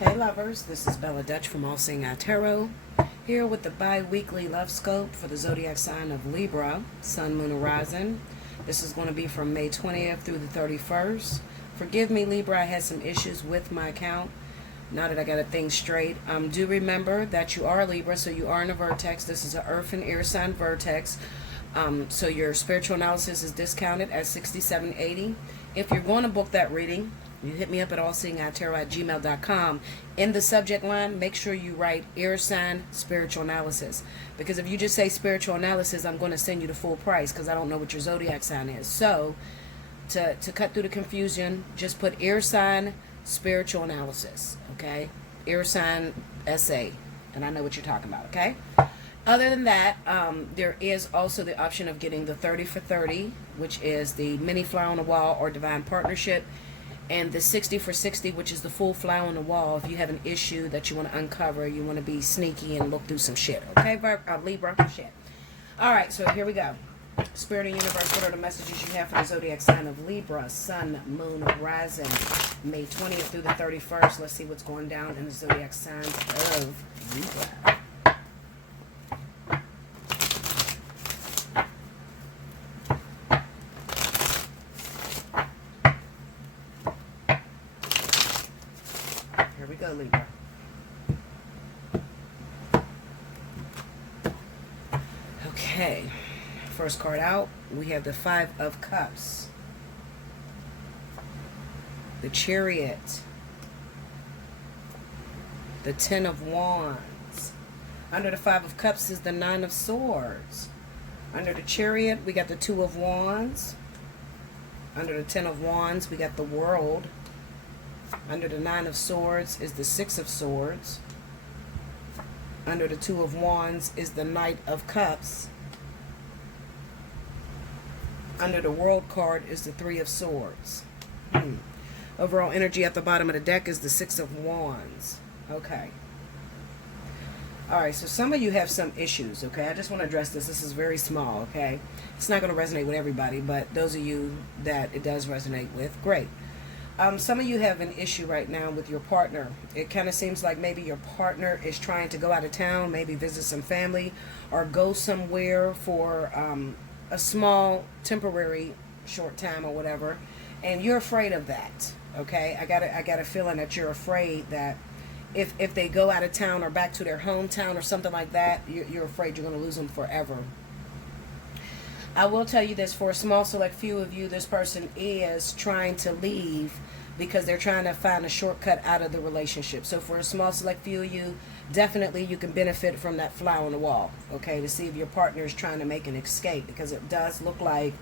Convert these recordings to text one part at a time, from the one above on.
Hey lovers, this is Bella Dutch from Allseeingeyetarot, here with the bi-weekly love scope for the zodiac sign of Libra, Sun, Moon, Horizon. This is going to be from May 20th through the 31st. Forgive me, Libra, I had some issues with my account. Now that I got things straight, do remember that you are Libra, so you are in a vertex. This is an Earth and Air sign vertex. So your spiritual analysis is discounted at $67.80. If you're going to book that reading, you hit me up at allseeingeyetarot@gmail.com. In the subject line, make sure you write air sign spiritual analysis. Because if you just say spiritual analysis, I'm going to send you the full price because I don't know what your zodiac sign is. So to cut through the confusion, just put air sign spiritual analysis. Okay? Air sign SA. And I know what you're talking about. Okay? Other than that, there is also the option of getting the 30 for 30, which is the mini fly on the wall or divine partnership, and the 60 for 60, which is the full fly on the wall if you have an issue that you want to uncover, you want to be sneaky and look through some shit. Okay, Libra? Shit. All right, so here we go. Spirit and Universe, what are the messages you have for the zodiac sign of Libra, Sun, Moon, Horizon, May 20th through the 31st? Let's see what's going down in the zodiac signs of Libra. Here we go, Libra. Okay, first card out, we have the Five of Cups, the Chariot, the Ten of Wands. Under the Five of Cups is the Nine of Swords. Under the Chariot, we got the Two of Wands. Under the Ten of Wands, we got the World. Under the Nine of Swords is the Six of Swords. Under the Two of Wands is the Knight of Cups. Under the World card is the Three of Swords. Overall energy at the bottom of the deck is the Six of Wands. Okay. Alright, so some of you have some issues, okay? I just want to address this. This is very small, okay? It's not going to resonate with everybody, but those of you that it does resonate with, great. Some of you have an issue right now with your partner. It kind of seems like maybe your partner is trying to go out of town, maybe visit some family, or go somewhere for a small, temporary, short time or whatever, and you're afraid of that. Okay, I got a feeling that you're afraid that if they go out of town or back to their hometown or something like that, you're afraid you're going to lose them forever. I will tell you this, for a small select few of you, this person is trying to leave because they're trying to find a shortcut out of the relationship. So for a small select few of you, definitely you can benefit from that fly on the wall, okay, to see if your partner is trying to make an escape, because it does look like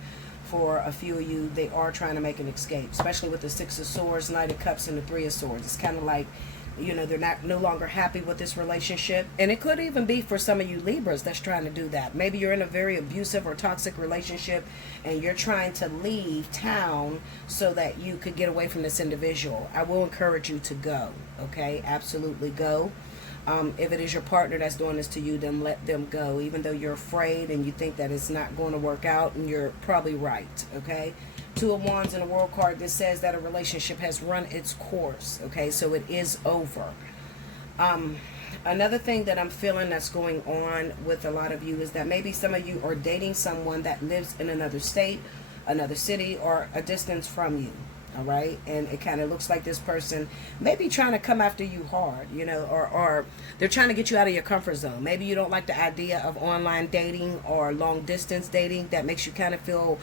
for a few of you, they are trying to make an escape, especially with the Six of Swords, Knight of Cups, and the Three of Swords. It's kind of like, you know, they're no longer happy with this relationship. And it could even be for some of you Libras that's trying to do that. Maybe you're in a very abusive or toxic relationship and you're trying to leave town so that you could get away from this individual. I will encourage you to go, okay? Absolutely go. If it is your partner that's doing this to you, then let them go, even though you're afraid and you think that it's not going to work out, and you're probably right, okay? Two of Wands in a World card, this says that a relationship has run its course, okay? So it is over. Another thing that I'm feeling that's going on with a lot of you is that maybe some of you are dating someone that lives in another state, another city, or a distance from you. All right, and it kind of looks like this person may be trying to come after you hard, you know, or they're trying to get you out of your comfort zone. Maybe you don't like the idea of online dating or long distance dating. That makes you kind of feel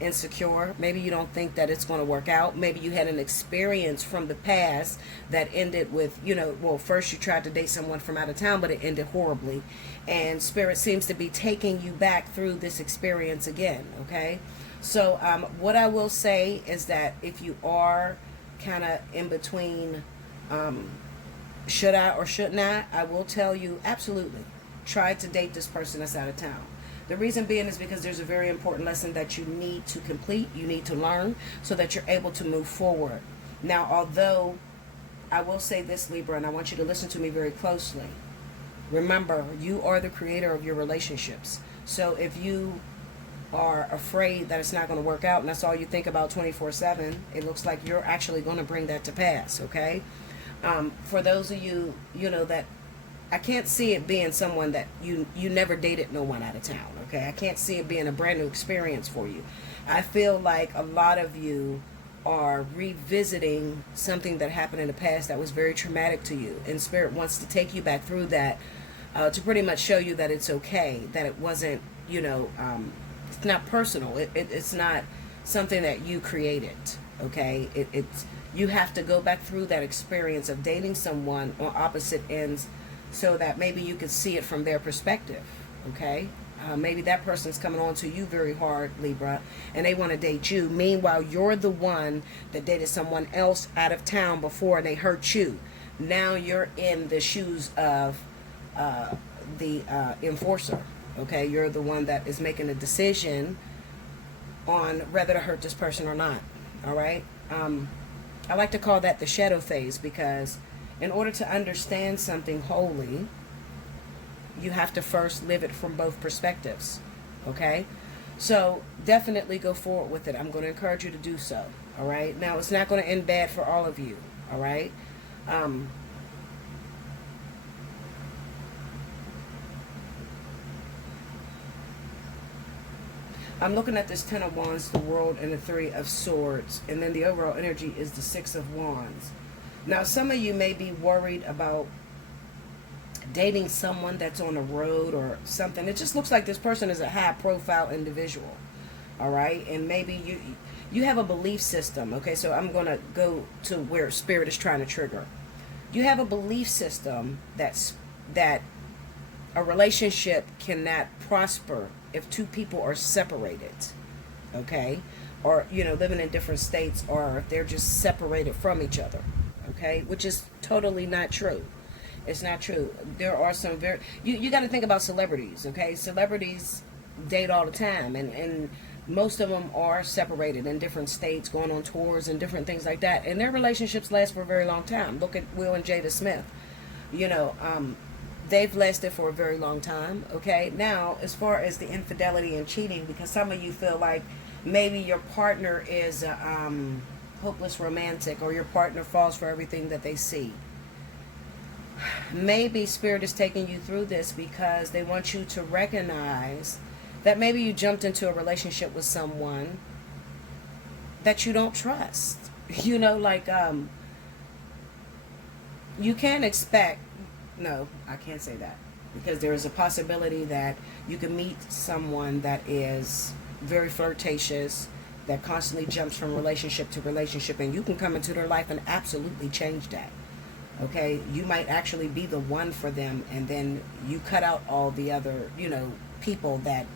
insecure. Maybe you don't think that it's going to work out. Maybe you had an experience from the past that ended with, you know, well, first you tried to date someone from out of town, but it ended horribly. And Spirit seems to be taking you back through this experience again, okay? So what I will say is that if you are kind of in between should I or shouldn't I will tell you absolutely try to date this person that's out of town. The reason being is because there's a very important lesson that you need to complete, you need to learn, so that you're able to move forward. Now, although I will say this, Libra, and I want you to listen to me very closely. Remember, you are the creator of your relationships. So if you are afraid that it's not going to work out and that's all you think about 24/7, it looks like you're actually going to bring that to pass, okay? For those of you, that I can't see it being someone that you never dated no one out of town, okay? I can't see it being a brand new experience for you. I feel like a lot of you are revisiting something that happened in the past that was very traumatic to you. And Spirit wants to take you back through that to pretty much show you that it's okay, that it wasn't, it's not personal. It's not something that you created, okay? It's you have to go back through that experience of dating someone on opposite ends so that maybe you can see it from their perspective, okay? Maybe that person's coming on to you very hard, Libra, and they want to date you. Meanwhile, you're the one that dated someone else out of town before and they hurt you. Now you're in the shoes of the enforcer, okay? You're the one that is making a decision on whether to hurt this person or not, all right? I like to call that the shadow phase, because in order to understand something wholly, you have to first live it from both perspectives, okay? So definitely go forward with it. I'm going to encourage you to do so, all right? Now, it's not going to end bad for all of you, all right? I'm looking at this Ten of Wands, the World, and the Three of Swords, and then the overall energy is the Six of Wands. Now, some of you may be worried about dating someone that's on the road or something. It just looks like this person is a high-profile individual, all right? And maybe you have a belief system, okay? So I'm going to go to where Spirit is trying to trigger. You have a belief system that a relationship cannot prosper if two people are separated, okay? Or, living in different states, or if they're just separated from each other, okay? Which is totally not true. It's not true. There are some very... You got to think about celebrities, okay? Celebrities date all the time, and most of them are separated in different states, going on tours and different things like that. And their relationships last for a very long time. Look at Will and Jada Smith. They've lasted for a very long time, okay? Now, as far as the infidelity and cheating, because some of you feel like maybe your partner is a hopeless romantic, or your partner falls for everything that they see. Maybe Spirit is taking you through this because they want you to recognize that maybe you jumped into a relationship with someone that you don't trust. You can't expect... No, I can't say that, because there is a possibility that you can meet someone that is very flirtatious, that constantly jumps from relationship to relationship, and you can come into their life and absolutely change that. Okay, you might actually be the one for them, and then you cut out all the other, people that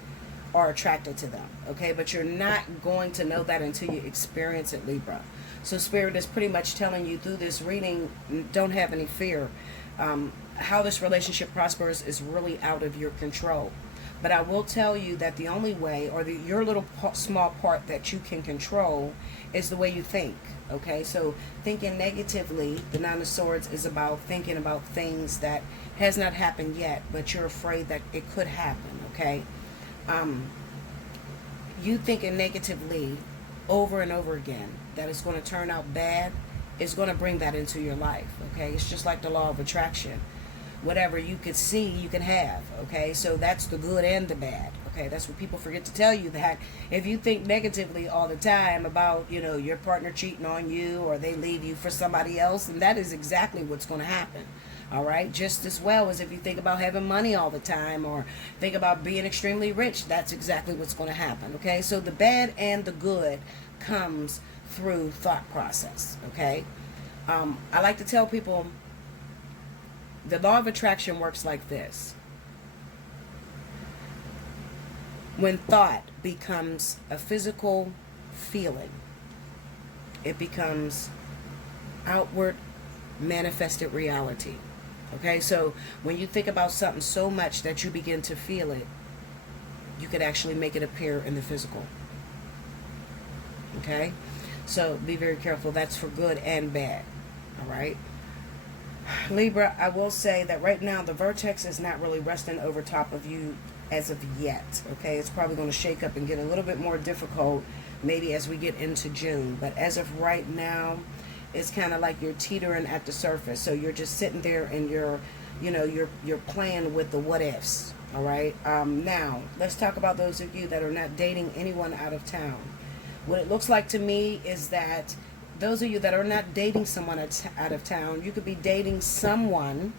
are attracted to them. Okay, but you're not going to know that until you experience it, Libra. So Spirit is pretty much telling you through this reading, don't have any fear. How this relationship prospers is really out of your control. But I will tell you that the only way, or your little small part that you can control, is the way you think. Okay, so thinking negatively, the Nine of Swords is about thinking about things that has not happened yet, but you're afraid that it could happen. Okay, you thinking negatively over and over again that it's going to turn out bad is going to bring that into your life. Okay, it's just like the law of attraction. Whatever you could see, you can have. Okay, so that's the good and the bad. Okay, that's what people forget to tell you, that if you think negatively all the time about, your partner cheating on you, or they leave you for somebody else, and that is exactly what's going to happen. All right, just as well as if you think about having money all the time, or think about being extremely rich, that's exactly what's going to happen. Okay, so the bad and the good comes through thought process. Okay, I like to tell people the law of attraction works like this. When thought becomes a physical feeling, it becomes outward manifested reality. Okay, so when you think about something so much that you begin to feel it, you could actually make it appear in the physical. Okay, so be very careful. That's for good and bad. All right, Libra, I will say that right now the vertex is not really resting over top of you as of yet. Okay, it's probably going to shake up and get a little bit more difficult maybe as we get into June, but as of right now, it's kind of like you're teetering at the surface. So you're just sitting there and you're playing with the what ifs. All right. Now let's talk about those of you that are not dating anyone out of town. What it looks like to me is that those of you that are not dating someone out of town, you could be dating someone,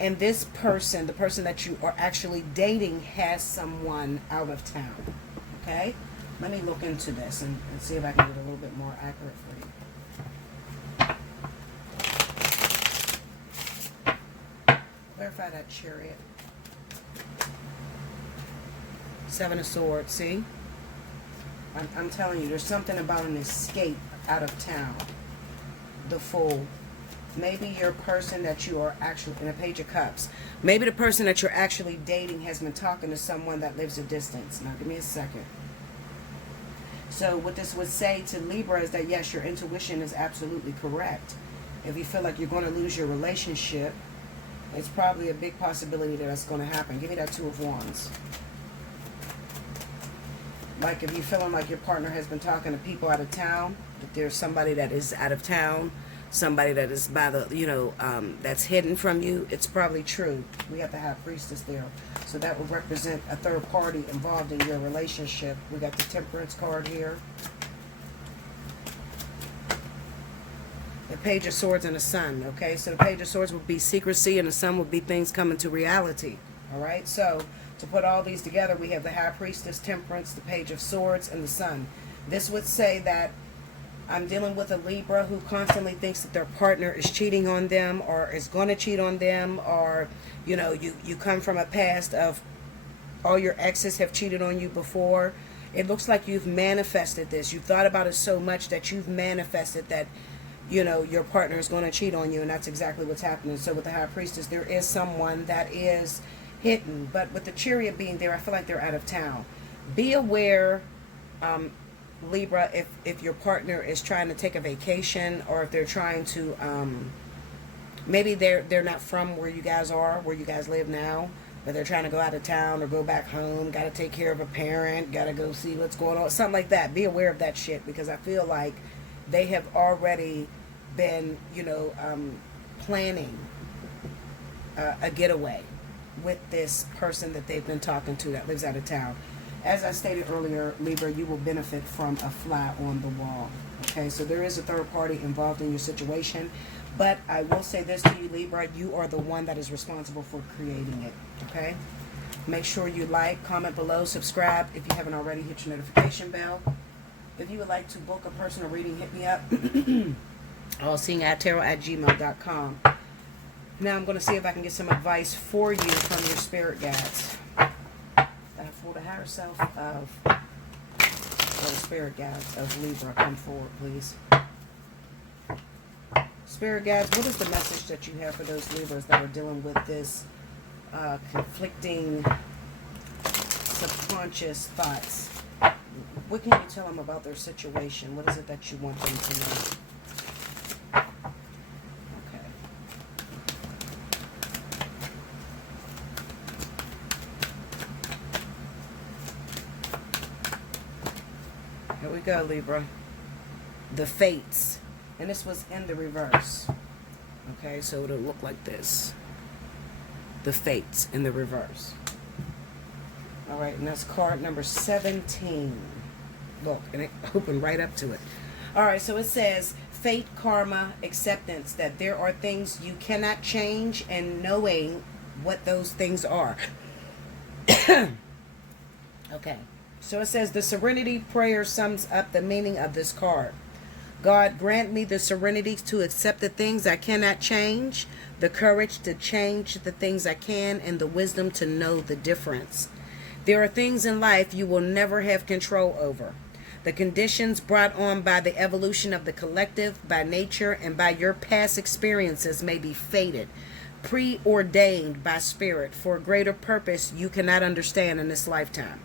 and this person, the person that you are actually dating, has someone out of town. Okay? Let me look into this and see if I can get a little bit more accurate for you. Clarify that, Chariot. Seven of Swords, see? I'm telling you, there's something about an escape out of town. The Fool. Maybe your person that you are actually, in a Page of Cups, maybe the person that you're actually dating has been talking to someone that lives a distance. Now, give me a second. So what this would say to Libra is that, yes, your intuition is absolutely correct. If you feel like you're going to lose your relationship, it's probably a big possibility that that's going to happen. Give me that Two of Wands. Like if you're feeling like your partner has been talking to people out of town, that there's somebody that is out of town, somebody that is by the, that's hidden from you, it's probably true. We have the High Priestess there. So that would represent a third party involved in your relationship. We got the Temperance card here. The Page of Swords and the Sun, okay? So the Page of Swords would be secrecy and the Sun would be things coming to reality, all right? So to put all these together, we have the High Priestess, Temperance, the Page of Swords, and the Sun. This would say that I'm dealing with a Libra who constantly thinks that their partner is cheating on them or is going to cheat on them, or, you come from a past of all your exes have cheated on you before. It looks like you've manifested this. You've thought about it so much that you've manifested that, your partner is going to cheat on you, and that's exactly what's happening. So with the High Priestess, there is someone that is hidden, but with the Chariot being there, I feel like they're out of town. Be aware, Libra, if your partner is trying to take a vacation, or if they're trying to maybe they're not from where you guys are, where you guys live now, but they're trying to go out of town or go back home, got to take care of a parent, got to go see what's going on, something like that. Be aware of that shit, because I feel like they have already been planning a getaway with this person that they've been talking to that lives out of town. As I stated earlier, Libra, you will benefit from a fly on the wall. Okay, so there is a third party involved in your situation, but I will say this to you, Libra, you are the one that is responsible for creating it. Okay, make sure you like, comment below, subscribe if you haven't already. Hit your notification bell. If you would like to book a personal reading, hit me up. Allseeingeyetarot@gmail.com. Now I'm going to see if I can get some advice for you from your spirit guides. For the higher self of, or the spirit guides of Libra, come forward, please. Spirit guides, what is the message that you have for those Libras that are dealing with this conflicting subconscious thoughts? What can you tell them about their situation? What is it that you want them to know? Here we go, Libra. The Fates. And this was in the reverse. Okay, so it'll look like this. The Fates in the reverse. Alright, and that's card number 17. Look, and it opened right up to it. Alright, so it says fate, karma, acceptance. That there are things you cannot change, and knowing what those things are. Okay. So it says the Serenity Prayer sums up the meaning of this card. God, grant me the serenity to accept the things I cannot change, the courage to change the things I can, and the wisdom to know the difference. There are things in life you will never have control over. The conditions brought on by the evolution of the collective, by nature, and by your past experiences may be fated, preordained by spirit for a greater purpose you cannot understand in this lifetime.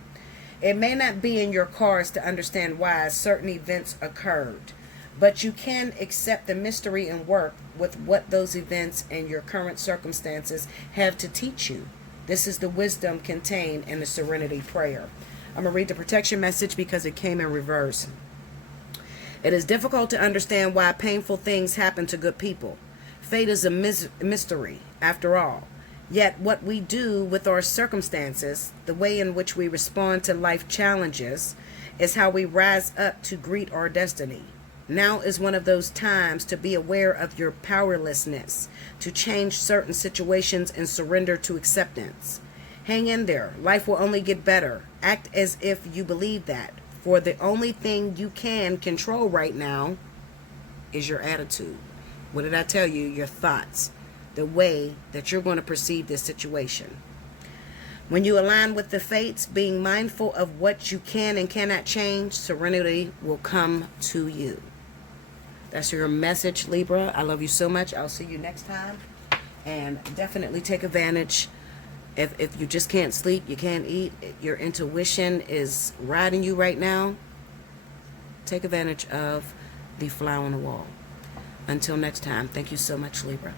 It may not be in your cards to understand why certain events occurred, but you can accept the mystery and work with what those events and your current circumstances have to teach you. This is the wisdom contained in the Serenity Prayer. I'm going to read the protection message because it came in reverse. It is difficult to understand why painful things happen to good people. Fate is a mystery, after all. Yet what we do with our circumstances, the way in which we respond to life challenges, is how we rise up to greet our destiny. Now is one of those times to be aware of your powerlessness, to change certain situations and surrender to acceptance. Hang in there. Life will only get better. Act as if you believe that. For the only thing you can control right now is your attitude. What did I tell you? Your thoughts. The way that you're going to perceive this situation. When you align with the fates, being mindful of what you can and cannot change, serenity will come to you. That's your message, Libra. I love you so much. I'll see you next time. And definitely take advantage. If you just can't sleep, you can't eat, your intuition is riding you right now, take advantage of the fly on the wall. Until next time, thank you so much, Libra.